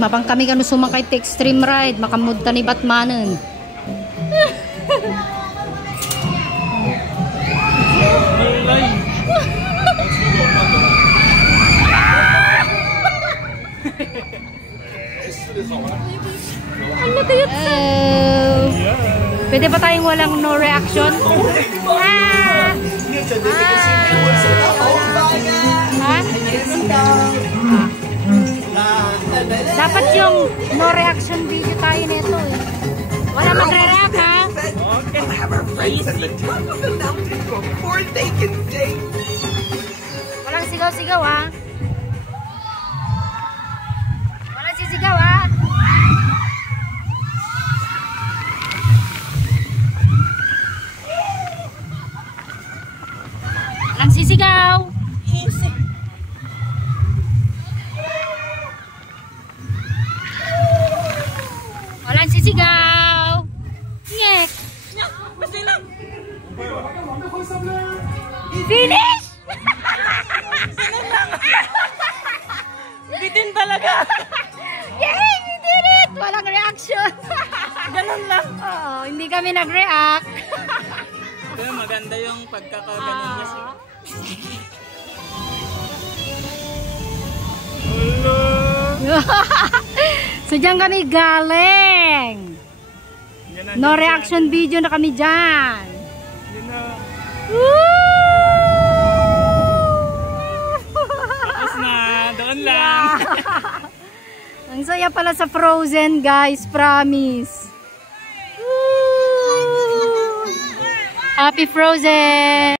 mapang kami kanu sumakay te extreme ride, makamud ta ni Batmanen. Ano tayo? Pwede ba tayong walang no reaction? Ah! Dapat yung no reaction video tayo nito eh. Wala magre-react ha? Walang sigaw-sigaw ha? Walang sisigaw ha? Walang sisigaw! Easy! Walang sisigaw! Yes! Basta lang! Finish! Bitin talaga! Yay! We did it! Walang reaction! Ganun lang! Oo, hindi kami nag-react. Pero maganda yung pagkakaganon niya siya. So dyan kami galing. No reaction video na kami dyan. Yun na. Tapos na, doon lang. Ang saya pala sa Frozen guys, promise. Happy Frozen!